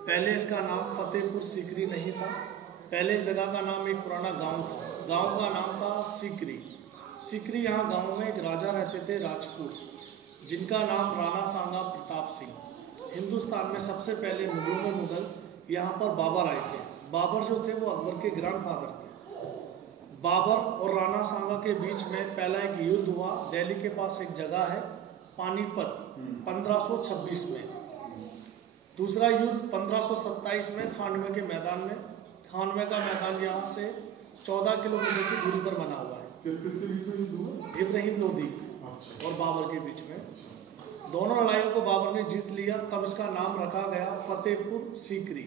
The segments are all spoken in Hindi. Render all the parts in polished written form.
पहले इसका नाम फतेहपुर सीकरी नहीं था। पहले इस जगह का नाम एक पुराना गांव था। गांव का नाम था सीकरी। सीकरी यहाँ गांव में एक राजा रहते थे राजपूत, जिनका नाम राणा सांगा प्रताप सिंह। हिंदुस्तान में सबसे पहले मुगलों में मुगल यहाँ पर बाबर आए थे। बाबर जो थे वो अकबर के ग्रैंडफादर थे। बाबर और राणा सांगा के बीच में पहला एक युद्ध हुआ। दिल्ली के पास एक जगह है पानीपत 1526 में। दूसरा युद्ध 1527 में खानवे के मैदान में। खानवे का मैदान यहाँ से 14 किलोमीटर की दूरी पर बना हुआ है। किसके बीच में युद्ध हुआ? इब्राहिम लोदी और बाबर के बीच में। दोनों लड़ाइयों को बाबर ने जीत लिया, तब इसका नाम रखा गया फतेहपुर सीकरी।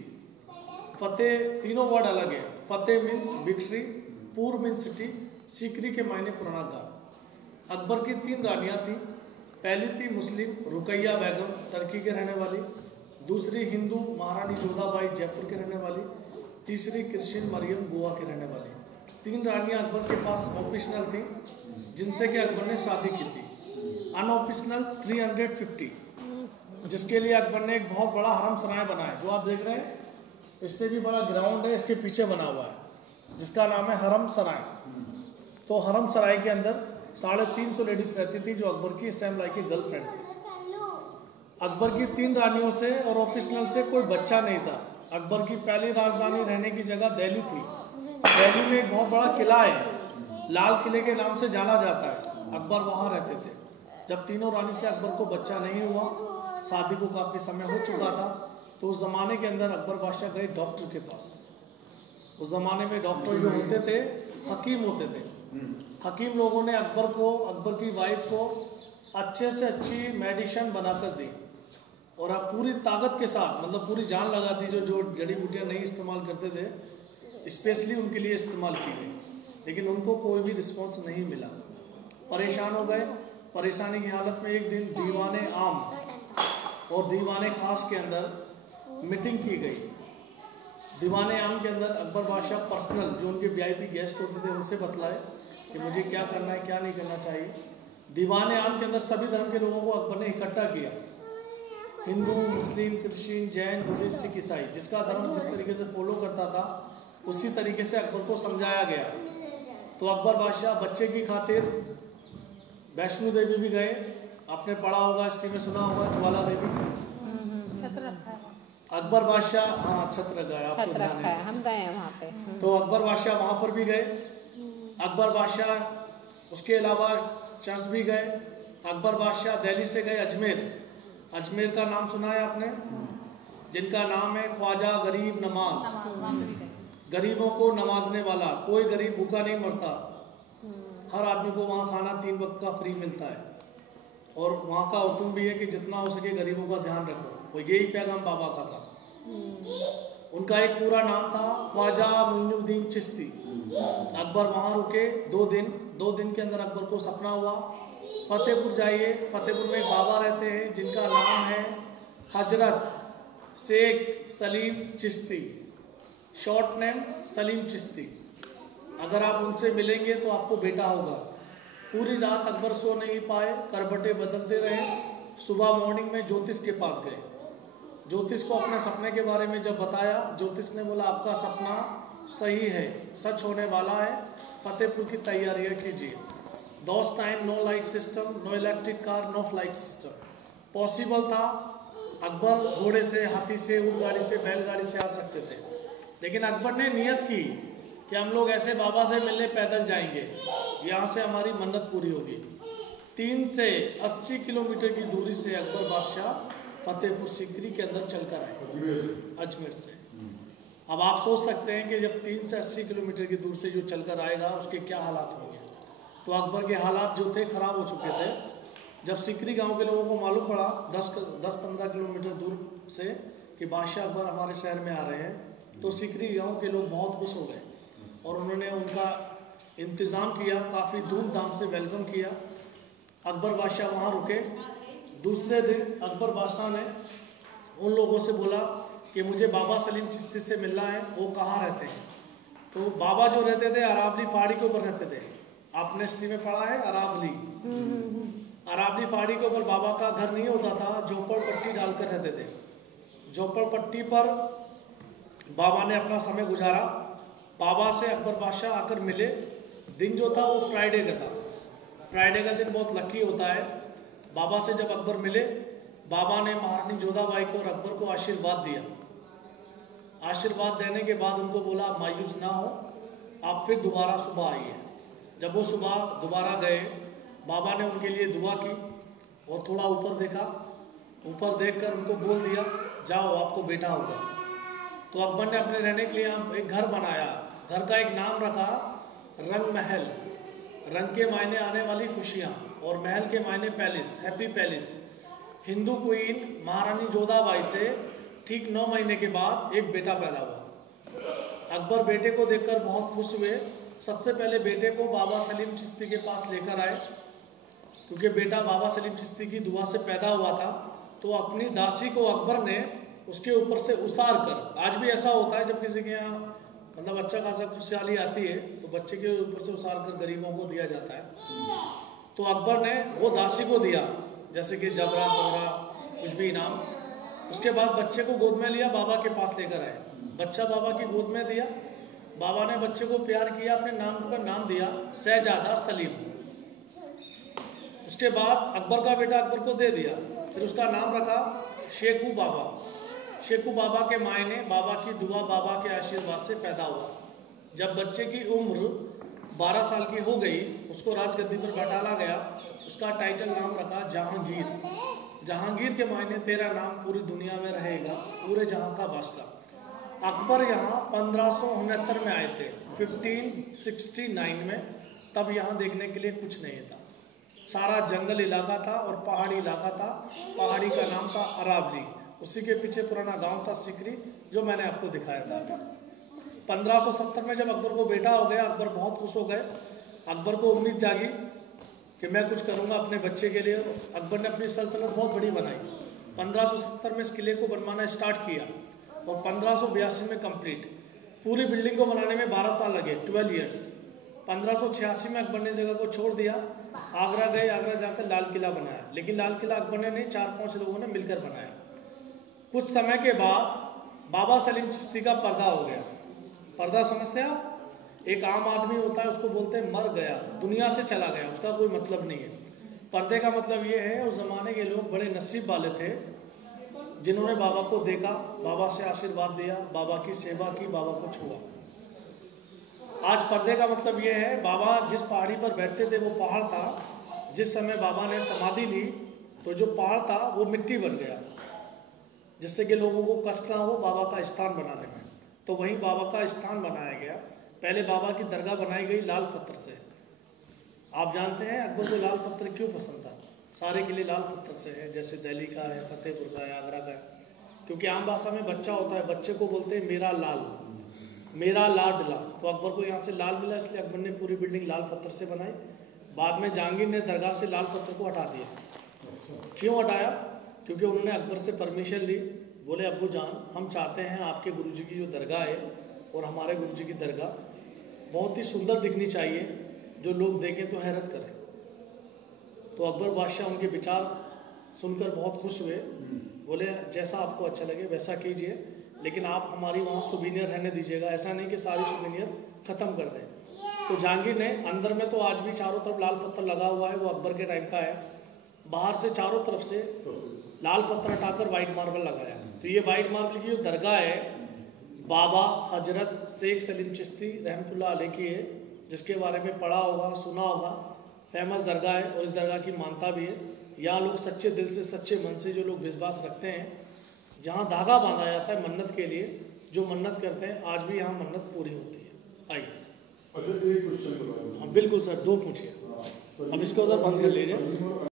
फतेह तीनों वर्ड अलग है। फतेह मीन्स विक्ट्री, पुर मीन्स सिटी, सीकरी के मायने पुराना गांव। अकबर की 3 रानियां थी। पहली थी मुस्लिम रुकैया बेगम, टर्की के रहने वाली। दूसरी हिंदू महारानी जोधाबाई, जयपुर के रहने वाली। तीसरी क्रिश्चियन मरियम, गोवा के रहने वाली। 3 रानियां अकबर के पास ऑफिशनल थी, जिनसे कि अकबर ने शादी की थी। अनऑफिशनल 350, जिसके लिए अकबर ने एक बहुत बड़ा हरम सराय बनाया, जो आप देख रहे हैं। इससे भी बड़ा ग्राउंड है, इसके पीछे बना हुआ है, जिसका नाम है हरम सराय। तो हरम सराय के अंदर 350 लेडीज रहती थी, जो अकबर की सैम लाई की गर्लफ्रेंड थी। अकबर की 3 रानियों से और ऑफिशनल से कोई बच्चा नहीं था। अकबर की पहली राजधानी रहने की जगह दिल्ली थी। दिल्ली में एक बहुत बड़ा किला है, लाल किले के नाम से जाना जाता है। अकबर वहाँ रहते थे। जब तीनों रानी से अकबर को बच्चा नहीं हुआ, शादी को काफ़ी समय हो चुका था, तो उस ज़माने के अंदर अकबर बादशाह गए डॉक्टर के पास। उस ज़माने में डॉक्टर जो होते थे हकीम होते थे। हकीम लोगों ने अकबर की वाइफ को अच्छे से अच्छी मेडिसिन बनाकर दी, और आप पूरी ताकत के साथ, मतलब पूरी जान लगा दी। जो जड़ी बूटियाँ नहीं इस्तेमाल करते थे, स्पेशली उनके लिए इस्तेमाल की गई, लेकिन उनको कोई भी रिस्पॉन्स नहीं मिला। परेशान हो गए। परेशानी की हालत में एक दिन दीवाने आम और दीवाने खास के अंदर मीटिंग की गई। दीवाने आम के अंदर अकबर बादशाह पर्सनल, जो उनके VIP गेस्ट होते थे, उनसे बतलाए कि मुझे क्या करना है, क्या नहीं करना चाहिए। दीवाने आम के अंदर सभी धर्म के लोगों को अकबर ने इकट्ठा किया। हिंदू, मुस्लिम, क्रिश्चियन, जैन, बुद्धिस्ट, सिख, ईसाई, जिसका धर्म जिस तरीके से फॉलो करता था, उसी तरीके से अकबर को समझाया गया। तो अकबर बादशाह बच्चे की खातिर वैष्णो देवी भी गए। आपने पढ़ा होगा, हिस्ट्री में सुना होगा, ज्वाला देवी। अकबर बादशाह, हाँ, छत्र गए, आपको ध्यान है, हम गए वहाँ पे। तो अकबर बादशाह वहाँ पर भी गए। अकबर बादशाह उसके अलावा चर्च भी गए। अकबर बादशाह दिल्ली से गए अजमेर। अजमेर का नाम सुना है आपने, जिनका नाम है ख्वाजा गरीब नवाज, गरीबों को नवाजने वाला। कोई गरीब भूखा नहीं मरता। हर आदमी को वहाँ खाना 3 वक्त का फ्री मिलता है, और वहाँ का हुक्म भी है कि जितना हो सके गरीबों का ध्यान रखो। वो यही पैगाम बाबा का था। उनका एक पूरा नाम था ख्वाजा मुइनुद्दीन चिश्ती। अकबर वहाँ रुके 2 दिन। 2 दिन के अंदर अकबर को सपना हुआ, फतेहपुर जाइए। फतेहपुर में एक बाबा रहते हैं, जिनका नाम है हजरत शेख सलीम चिश्ती, शॉर्ट नेम सलीम चिश्ती। अगर आप उनसे मिलेंगे तो आपको बेटा होगा। पूरी रात अकबर सो नहीं पाए, करबटे बदलते रहे। सुबह मॉर्निंग में ज्योतिष के पास गए। ज्योतिष को अपने सपने के बारे में जब बताया, ज्योतिष ने बोला आपका सपना सही है, सच होने वाला है, फतेहपुर की तैयारियां कीजिए। Those time no light system, no electric car, no flight system. Possible था अकबर घोड़े से, हाथी से, ऊँट गाड़ी से, बैलगाड़ी से आ सकते थे, लेकिन अकबर ने नियत की कि हम लोग ऐसे बाबा से मिलने पैदल जाएंगे, यहाँ से हमारी मन्नत पूरी होगी। 3 से 80 किलोमीटर की दूरी से अकबर बादशाह फतेहपुर सीकरी के अंदर चलकर आए, अजमेर से। अब आप सोच सकते हैं कि जब 3 से 80 किलोमीटर की दूर से जो चलकर आएगा, उसके क्या हालात होंगे। तो अकबर के हालात जो थे खराब हो चुके थे। जब सीकरी गांव के लोगों को मालूम पड़ा 10-15 किलोमीटर दूर से कि बादशाह अकबर हमारे शहर में आ रहे हैं, तो सीकरी गांव के लोग बहुत खुश हो गए, और उन्होंने उनका इंतज़ाम किया, काफ़ी धूमधाम से वेलकम किया। अकबर बादशाह वहाँ रुके। दूसरे दिन अकबर बादशाह ने उन लोगों से बोला कि मुझे बाबा सलीम चिश्ती से मिलना है, वो कहाँ रहते हैं। तो बाबा जो रहते थे अरावली पहाड़ी के ऊपर रहते थे। आपने हिस्ट्री में पढ़ा है अरावली। अरावली पहाड़ी के ऊपर बाबा का घर नहीं होता था, झोपड़ पट्टी डालकर रहते थे। झोपड़पट्टी पर बाबा ने अपना समय गुजारा। बाबा से अकबर बादशाह आकर मिले। दिन जो था वो फ्राइडे का था। फ्राइडे का दिन बहुत लकी होता है। बाबा से जब अकबर मिले, बाबा ने महारानी जोधाबाई को और अकबर को आशीर्वाद दिया। आशीर्वाद देने के बाद उनको बोला आप मायूस ना हो, आप फिर दोबारा सुबह आइए। जब वो सुबह दोबारा गए, बाबा ने उनके लिए दुआ की और थोड़ा ऊपर देखा। ऊपर देखकर उनको बोल दिया जाओ आपको बेटा होगा। तो अकबर ने अपने रहने के लिए यहाँ एक घर बनाया। घर का एक नाम रखा रंग महल। रंग के मायने आने वाली खुशियाँ और महल के मायने palace, happy palace. Hindu queen महारानी जोधाबाई से ठीक 9 महीने के बाद एक बेटा पैदा हुआ। अकबर बेटे को देखकर बहुत खुश हुए। सबसे पहले बेटे को बाबा सलीम चिश्ती के पास लेकर आए, क्योंकि बेटा बाबा सलीम चिश्ती की दुआ से पैदा हुआ था। तो अपनी दासी को अकबर ने उसके ऊपर से उसार कर, आज भी ऐसा होता है जब किसी के यहाँ मतलब अच्छा खासा खुशहाली आती है तो बच्चे के ऊपर से उसार कर गरीबों को दिया जाता है। तो अकबर ने वो दासी को दिया, जैसे कि जबरा तोरा कुछ भी इनाम। उसके बाद बच्चे को गोद में लिया, बाबा के पास लेकर आए। बच्चा बाबा की गोद में दिया। बाबा ने बच्चे को प्यार किया, अपने नाम पर नाम दिया शहजादा सलीम। उसके बाद अकबर का बेटा अकबर को दे दिया। फिर उसका नाम रखा शेखू बाबा। शेखू बाबा के मायने बाबा की दुआ, बाबा के आशीर्वाद से पैदा हुआ। जब बच्चे की उम्र 12 साल की हो गई, उसको राजगद्दी पर बैठाला गया। उसका टाइटल नाम रखा जहांगीर। जहांगीर के मायने तेरा नाम पूरी दुनिया में रहेगा, पूरे जहां का बादशाह। अकबर यहाँ 1569 में आए थे, 1569 में। तब यहाँ देखने के लिए कुछ नहीं था, सारा जंगल इलाका था और पहाड़ी इलाका था। पहाड़ी का नाम था अरावली। उसी के पीछे पुराना गांव था सिकरी, जो मैंने आपको दिखाया था। 1570 में जब अकबर को बेटा हो गया, अकबर बहुत खुश हो गए। अकबर को उम्मीद जागी कि मैं कुछ करूंगा अपने बच्चे के लिए। अकबर ने अपनी सल्तनत बहुत बड़ी बनाई। 1570 में इस किले को बनवाना स्टार्ट किया और 1582 में कंप्लीट। पूरी बिल्डिंग को बनाने में 12 साल लगे, 12 ईयर्स। 1586 में अकबर ने जगह को छोड़ दिया, आगरा गए। आगरा जाकर लाल किला बनाया, लेकिन लाल किला अकबर ने नहीं, 4-5 लोगों ने मिलकर बनाया। कुछ समय के बाद बाबा सलीम चिश्ती का पर्दा हो गया। पर्दा समझते हैं आप? एक आम आदमी होता है, उसको बोलते हैं मर गया, दुनिया से चला गया, उसका कोई मतलब नहीं है। पर्दे का मतलब ये है उस जमाने के लोग बड़े नसीब वाले थे जिन्होंने बाबा को देखा, बाबा से आशीर्वाद लिया, बाबा की सेवा की, बाबा को छुआ। आज पर्दे का मतलब ये है, बाबा जिस पहाड़ी पर बैठते थे वो पहाड़ था। जिस समय बाबा ने समाधि ली तो जो पहाड़ था वो मिट्टी बन गया, जिससे कि लोगों को कष्ट ना हो बाबा का स्थान बनाने में। तो वहीं बाबा का स्थान बनाया गया। पहले बाबा की दरगाह बनाई गई लाल पत्थर से। आप जानते हैं अकबर को लाल पत्थर क्यों पसंद था? सारे के लिए लाल पत्थर से है, जैसे दिल्ली का है, फतेहपुर का है, आगरा का है। क्योंकि आम भाषा में बच्चा होता है, बच्चे को बोलते हैं मेरा लाल, मेरा लाडला। तो अकबर को यहाँ से लाल मिला, इसलिए अकबर ने पूरी बिल्डिंग लाल पत्थर से बनाई। बाद में जहांगीर ने दरगाह से लाल पत्थर को हटा दिया। क्यों हटाया? क्योंकि उन्होंने अकबर से परमिशन ली। बोले अब्बू जान, हम चाहते हैं आपके गुरुजी की जो दरगाह है और हमारे गुरुजी की दरगाह बहुत ही सुंदर दिखनी चाहिए, जो लोग देखें तो हैरत करें। तो अकबर बादशाह उनके विचार सुनकर बहुत खुश हुए। बोले जैसा आपको अच्छा लगे वैसा कीजिए, लेकिन आप हमारी वहाँ सुवीनियर रहने दीजिएगा। ऐसा नहीं कि सारी सुवीनियर ख़त्म कर दें। तो जहांगीर ने अंदर में, तो आज भी चारों तरफ लाल पत्थर लगा हुआ है, वो अकबर के टाइम का है। बाहर से चारों तरफ से लाल पत्थर हटाकर वाइट मार्बल लगाया। तो ये वाइट मार्बल की जो दरगाह है बाबा हजरत शेख सलीम चिश्ती रहमतुल्लाह अलैह की है, जिसके बारे में पढ़ा होगा, सुना होगा। फेमस दरगाह है और इस दरगाह की मानता भी है। यहाँ लोग सच्चे दिल से, सच्चे मन से जो लोग विश्वास रखते हैं, जहाँ धागा बांधा जाता है मन्नत के लिए, जो मन्नत करते हैं आज भी यहाँ मन्नत पूरी होती है। आइए। अच्छा, एक क्वेश्चन बताइए। हाँ बिल्कुल सर, 2 पूछिए। अब इसको उधर बंद कर लीजिए।